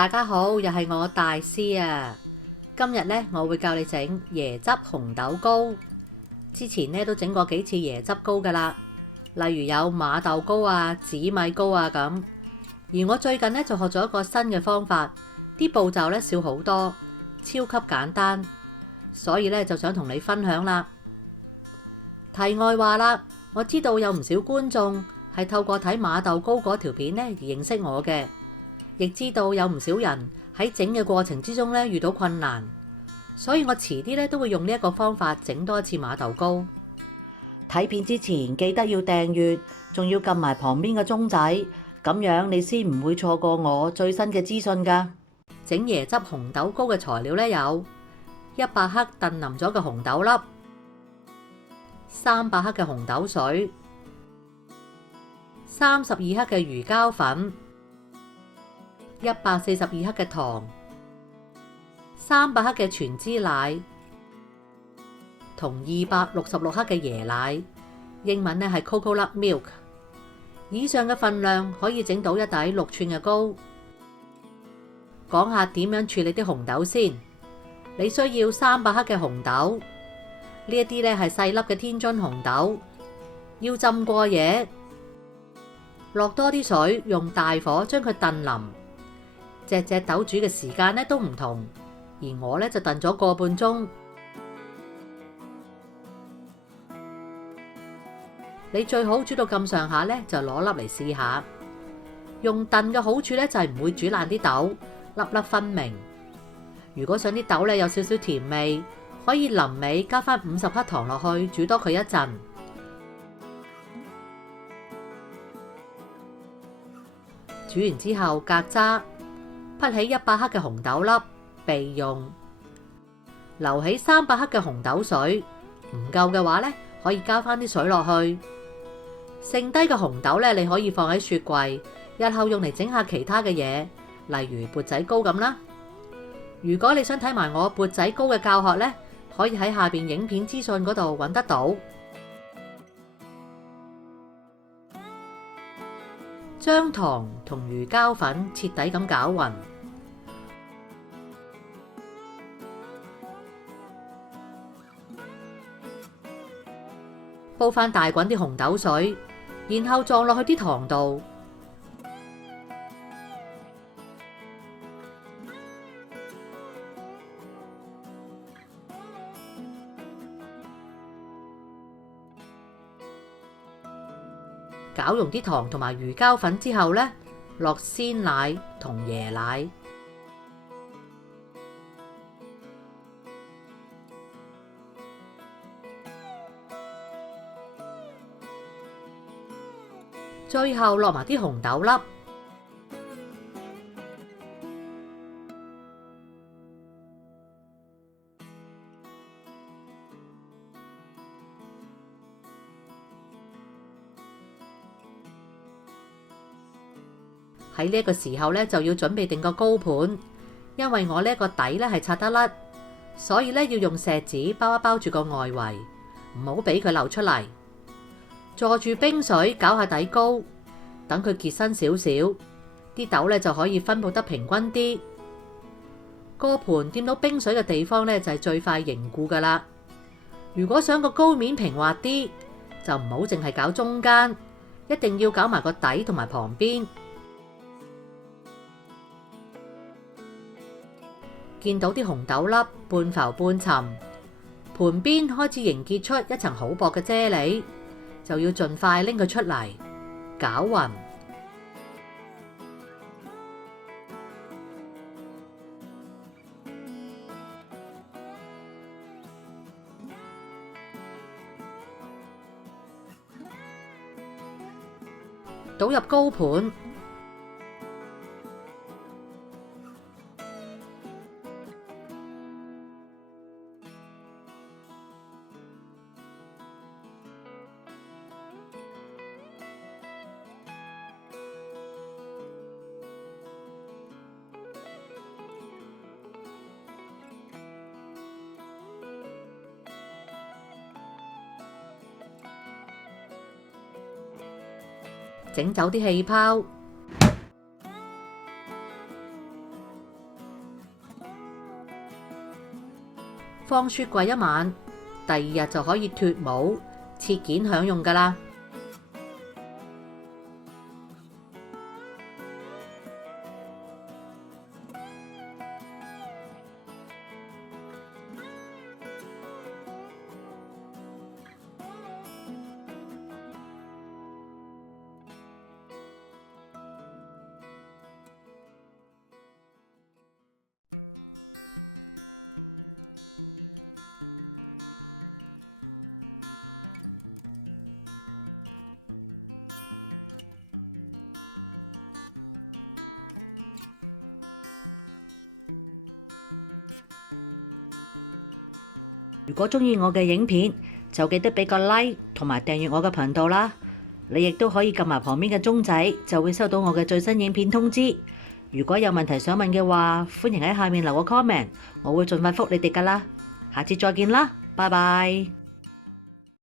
大家好，又係我大師啊！今日呢，我會教你整椰汁紅豆糕。之前呢都整過幾次椰汁糕噶啦，例如有馬豆糕啊、紫米糕啊咁。而我最近呢就學咗一個新嘅方法，啲步驟呢少好多，超級簡單，所以呢就想同你分享啦。題外話啦，我知道有唔少觀眾係透過睇馬豆糕嗰條片呢而認識我嘅。亦知道有唔少人喺整嘅過程之中咧遇到困難，所以我遲啲咧都會用呢一個方法整多一次馬豆糕。睇片之前記得要訂閱，仲要撳埋旁邊嘅鐘仔，咁樣你先唔會錯過我最新嘅資訊㗎。整椰汁紅豆糕嘅材料咧有100克燉腍咗嘅紅豆粒、300克嘅紅豆水、32克嘅魚膠粉、142克嘅糖、300克嘅全脂奶同266克嘅椰奶，英文呢係 coconut milk。以上嘅份量可以整到一底6寸嘅糕。講下點樣處理啲紅豆先。你需要300克嘅紅豆，呢一啲呢係細粒嘅天津紅豆，要浸過夜，落多啲水，用大火將佢燉腍。隻豆煮嘅時間呢都唔同，而我呢就燉咗個半鐘。你最好煮到咁上下呢，就攞粒嚟試下。用燉嘅好處呢，就係唔會煮爛啲豆，粒粒分明。如果想啲豆呢有少少甜味，可以臨尾加返50克糖落去，煮多佢一陣。煮完之後隔渣。潷起100克嘅紅豆粒備用，留起300克嘅紅豆水，唔夠嘅話呢，可以加返啲水落去。剩低嘅紅豆呢，你可以放喺雪櫃，日後用嚟整下其他嘅嘢，例如缽仔糕咁啦。如果你想睇埋我缽仔糕嘅教學呢，可以喺下邊影片資訊嗰度揾得到。將糖同魚膠粉徹底咁攪勻，煲返大滾啲紅豆水，然後撞落去啲糖度，攪溶啲糖同埋魚膠粉之後呢，落鮮奶同椰奶，最後落埋啲紅豆粒。喺呢個時候呢，就要準備定個糕盤，因為我呢個底呢係拆得甩，所以呢要用錫紙包一包住個外圍，唔好俾佢流出嚟。坐住冰水攪下底糕，等佢結身少少，啲豆呢就可以分佈得平均啲。個盤掂到冰水嘅地方呢，就係最快凝固噶啦。如果想個糕面平滑啲，就唔好淨係攪中間，一定要攪埋個底同埋旁邊。見到啲紅豆粒半浮半沉，盤邊開始凝結出一層好薄嘅啫喱，就要盡快拎佢出嚟，攪勻。倒入糕盤。整走啲氣泡，放雪櫃一晚，第二日就可以脫模切件享用㗎啦。如果鍾意我嘅影片，就記得俾個 like 同埋訂閱我嘅頻道啦。你亦都可以撳埋旁邊嘅鐘仔，就會收到我嘅最新影片通知。如果有問題想問嘅話，歡迎喺下面留個 comment，我會盡快覆你哋㗎啦。下次再見啦，拜拜。